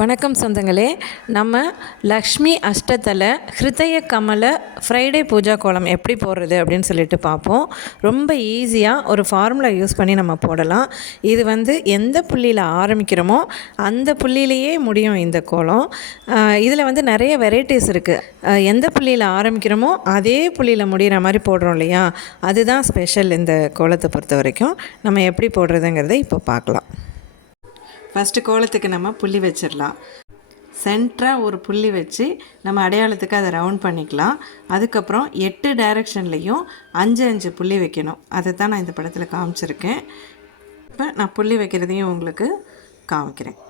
வணக்கம் சொந்தங்களே. நம்ம லக்ஷ்மி அஷ்டதல ஹிருதய கமல ஃப்ரைடே பூஜா கோலம் எப்படி போடுறது அப்படின்னு சொல்லிட்டு பார்ப்போம். ரொம்ப ஈஸியாக ஒரு ஃபார்முலா யூஸ் பண்ணி நம்ம போடலாம். இது எந்த புள்ளியில் ஆரம்பிக்கிறோமோ அந்த புள்ளியிலேயே முடியும் இந்த கோலம். இதில் நிறைய வெரைட்டிஸ் இருக்குது. எந்த புள்ளியில் ஆரம்பிக்கிறோமோ அதே புள்ளியில் முடிகிற மாதிரி போடுறோம் இல்லையா, அதுதான் ஸ்பெஷல் இந்த கோலத்தை பொறுத்த வரைக்கும். நம்ம எப்படி போடுறதுங்கிறத இப்போ பார்க்கலாம். ஃபஸ்ட்டு கோலத்துக்கு நம்ம புள்ளி வச்சிடலாம். சென்டராக ஒரு புள்ளி வச்சு நம்ம அடையாளத்துக்கு அதை ரவுண்ட் பண்ணிக்கலாம். அதுக்கப்புறம் 8 டைரெக்ஷன்லேயும் 5 புள்ளி வைக்கணும். அதை தான் நான் இந்த படத்தில் காமிச்சிருக்கேன். இப்போ நான் புள்ளி வைக்கிறதையும் உங்களுக்கு காமிக்கிறேன்.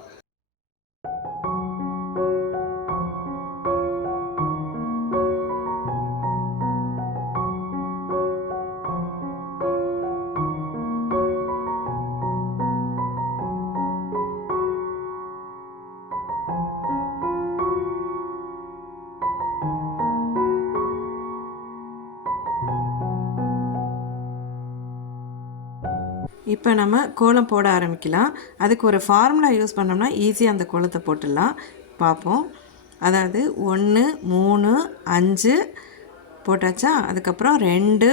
இப்போ நம்ம கோலம் போட ஆரம்பிக்கலாம். அதுக்கு ஒரு ஃபார்முலா யூஸ் பண்ணோம்னா ஈஸியாக அந்த கோலத்தை போட்டுடலாம். பார்ப்போம். அதாவது 1 3 5 போட்டாச்சா, அதுக்கப்புறம் 2,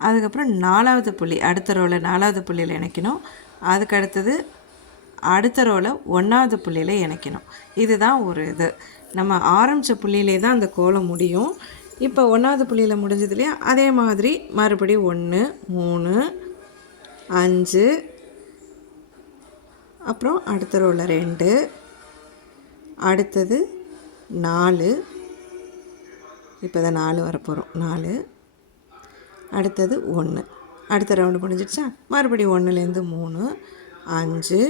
அதுக்கப்புறம் 4வது புள்ளி அடுத்த ரோவில் 4வது புள்ளியில் இணைக்கணும். அதுக்கு அடுத்தது அடுத்த ரோவில் 1வது புள்ளியில் இணைக்கணும். இதுதான் ஒரு இது. நம்ம ஆரம்பித்த புள்ளியிலே தான் அந்த கோலம் முடியும். இப்போ 1வது புள்ளியில் முடிஞ்சதுலையே அதே மாதிரி மறுபடியும் 1 3 5, அப்புறம் அடுத்த ரோவில் 2, அடுத்தது 4, இப்போ தான் 4 வரப்போகிறோம். 4, அடுத்தது 1, அடுத்த ரவுண்டு முடிஞ்சிடுச்சா, மறுபடியும் 1லேருந்து 3 5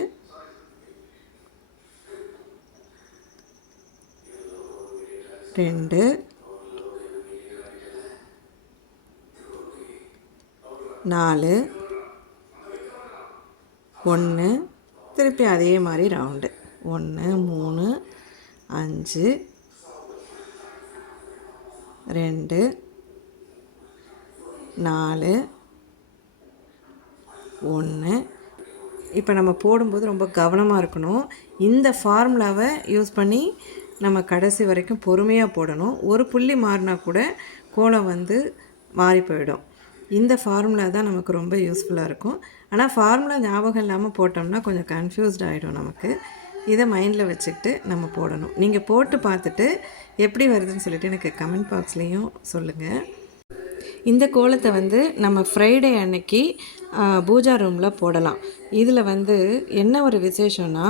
2 4 1, திருப்பி அதே மாதிரி ரவுண்டு 1 3 5 2 4 1. இப்போ நம்ம போடும்போது ரொம்ப கவனமாக இருக்கணும். இந்த ஃபார்முலாவை யூஸ் பண்ணி நம்ம கடைசி வரைக்கும் பொறுமையாக போடணும். ஒரு புள்ளி மாறினா கூட கோலம் மாறி போயிடும். இந்த ஃபார்முலா தான் நமக்கு ரொம்ப யூஸ்ஃபுல்லாக இருக்கும். ஆனால் ஃபார்முலா ஞாபகம் இல்லாமல் போட்டோம்னா கொஞ்சம் கன்ஃபியூஸ்ட் ஆகிடும் நமக்கு. இதை மைண்டில் வச்சுக்கிட்டு நம்ம போடணும். நீங்கள் போட்டு பார்த்துட்டு எப்படி வருதுன்னு சொல்லிவிட்டு எனக்கு கமெண்ட் பாக்ஸ்லேயும் சொல்லுங்கள். இந்த கோலத்தை நம்ம ஃப்ரைடே அன்னைக்கு பூஜா ரூமில் போடலாம். இதில் என்ன ஒரு விசேஷம்னா,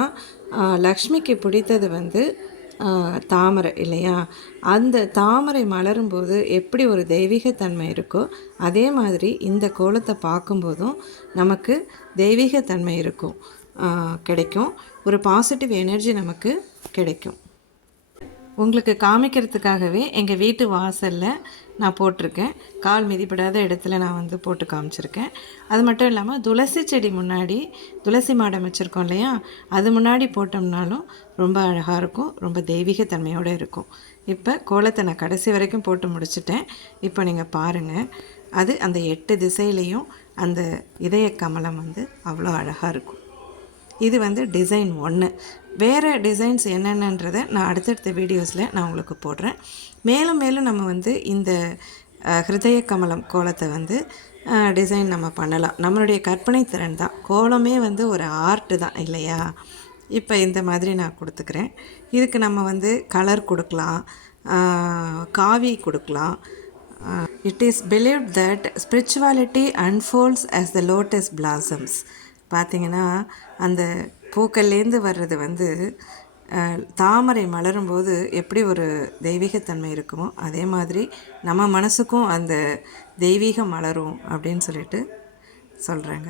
லக்ஷ்மிக்கு பிடித்தது தாமரை இல்லையா, அந்த தாமரை மலரும்போது எப்படி ஒரு தெய்வீகத்தன்மை இருக்கோ அதே மாதிரி இந்த கோலத்தை பார்க்கும்போதும் நமக்கு தெய்வீகத்தன்மை கிடைக்கும். ஒரு பாசிட்டிவ் எனர்ஜி நமக்கு கிடைக்கும். உங்களுக்கு காமிக்கிறதுக்காகவே எங்கள் வீட்டு வாசலில் நான் போட்டிருக்கேன். கால் மிதிப்படாத இடத்துல நான் போட்டு காமிச்சிருக்கேன். அது மட்டும் இல்லாமல் துளசி செடி முன்னாடி, துளசி மாடம் வச்சுருக்கோம் இல்லையா, அது முன்னாடி போட்டோம்னாலும் ரொம்ப அழகாக இருக்கும், ரொம்ப தெய்வீகத்தன்மையோடு இருக்கும். இப்போ கோலத்தை நான் கடைசி வரைக்கும் போட்டு முடிச்சிட்டேன். இப்போ நீங்கள் பாருங்கள், அது அந்த 8 திசையிலையும் அந்த இதய கமலம் அவ்வளோ அழகாக இருக்கும். இது டிசைன் 1. வேறு டிசைன்ஸ் என்னென்னன்றதை நான் அடுத்தடுத்த வீடியோஸில் நான் உங்களுக்கு போடுறேன். மேலும் மேலும் நம்ம இந்த ஹிருதய கமலம் கோலத்தை டிசைன் நம்ம பண்ணலாம். நம்மளுடைய கற்பனை திறன் தான். கோலமே ஒரு ஆர்ட்டு தான் இல்லையா. இப்போ இந்த மாதிரி நான் கொடுத்துக்கிறேன். இதுக்கு நம்ம கலர் கொடுக்கலாம், காவி கொடுக்கலாம். It is believed that spirituality unfolds as the lotus blossoms. பார்த்திங்கன்னா அந்த பூக்கள்லேருந்து வர்றது தாமரை மலரும்போது எப்படி ஒரு தெய்வீகத்தன்மை இருக்குமோ அதே மாதிரி நம்ம மனசுக்கும் அந்த தெய்வீகம் மலரும் அப்படின்னு சொல்லிட்டு சொல்கிறாங்க.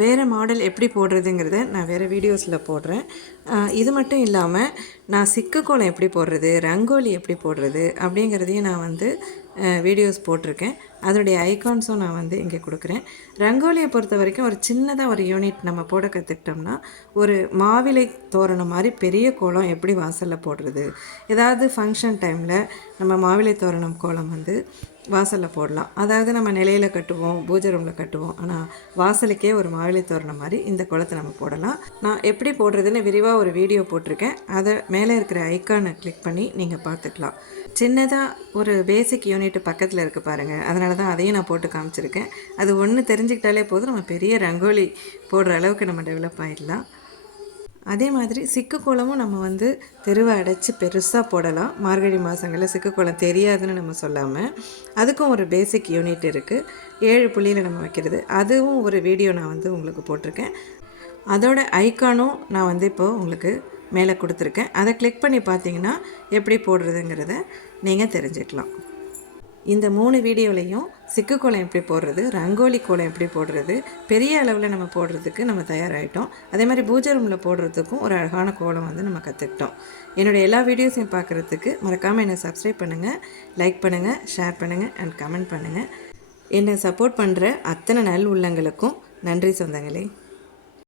வேறு மாடல் எப்படி போடுறதுங்கிறத நான் வேறு வீடியோஸில் போடுறேன். இது மட்டும் இல்லாமல் நான் சிக்கு கோலம் எப்படி போடுறது, ரங்கோலி எப்படி போடுறது அப்படிங்கிறதையும் நான் வீடியோஸ் போட்டிருக்கேன். அதனுடைய ஐகான்ஸும் நான் இங்கே கொடுக்குறேன். ரங்கோலியை பொறுத்த வரைக்கும் ஒரு சின்னதாக ஒரு யூனிட் நம்ம போட கற்றுக்கிட்டோம்னா ஒரு மாவிலை தோரணம் மாதிரி பெரிய கோலம் எப்படி வாசலில் போடுறது, ஏதாவது ஃபங்க்ஷன் டைமில் நம்ம மாவிலை தோரணம் கோலம் வாசலில் போடலாம். அதாவது நம்ம நிலையில் கட்டுவோம், பூஜை ரூமில் கட்டுவோம். ஆனால் வாசலுக்கே ஒரு மாவிலை தோரணம் மாதிரி இந்த கோலத்தை நம்ம போடலாம். நான் எப்படி போடுறதுன்னு விரிவாக ஒரு வீடியோ போட்டிருக்கேன். அதை மேலே இருக்கிற ஐக்கானை கிளிக் பண்ணி நீங்கள் பார்த்துக்கலாம். சின்னதாக ஒரு பேசிக் யூனிட் பக்கத்தில் இருக்குது பாருங்கள். அதனால தான் அதையும் நான் போட்டு காமிச்சிருக்கேன். அது ஒன்று தெரிஞ்சுக்கிட்டாலே போதும், நம்ம பெரிய ரங்கோலி போடுற அளவுக்கு நம்ம டெவலப் ஆகிடலாம். அதே மாதிரி சிக்கு கோலமும் நம்ம வந்து தெருவை அடைச்சி பெருசாக போடலாம். மார்கழி மாதங்களில் சிக்கு கோலம் தெரியாதுன்னு நம்ம சொல்லாமல் அதுக்கும் ஒரு பேசிக் யூனிட் இருக்குது. 7 புள்ளியில் நம்ம வைக்கிறது. அதுவும் ஒரு வீடியோ நான் வந்து உங்களுக்கு போட்டிருக்கேன். அதோட ஐக்கானும் நான் வந்து இப்போது உங்களுக்கு மேலே கொடுத்துருக்கேன். அதை கிளிக் பண்ணி பார்த்தீங்கன்னா எப்படி போடுறதுங்கிறத நீங்கள் தெரிஞ்சுக்கலாம். இந்த 3 வீடியோலையும் சிக்கு கோலம் எப்படி போடுறது, ரங்கோலி கோலம் எப்படி போடுறது, பெரிய அளவில் நம்ம போடுறதுக்கு நம்ம தயாராகிட்டோம். அதே மாதிரி பூஜை ரூமில் போடுறதுக்கும் ஒரு அழகான கோலம் வந்து நம்ம கற்றுக்கிட்டோம். என்னோடய எல்லா வீடியோஸையும் பார்க்குறதுக்கு மறக்காமல் என்னை சப்ஸ்கிரைப் பண்ணுங்கள், லைக் பண்ணுங்கள், ஷேர் பண்ணுங்கள் அண்ட் கமெண்ட் பண்ணுங்கள். என்னை சப்போர்ட் பண்ணுற அத்தனை நல் உள்ளங்களுக்கும் நன்றி சொந்தங்களே.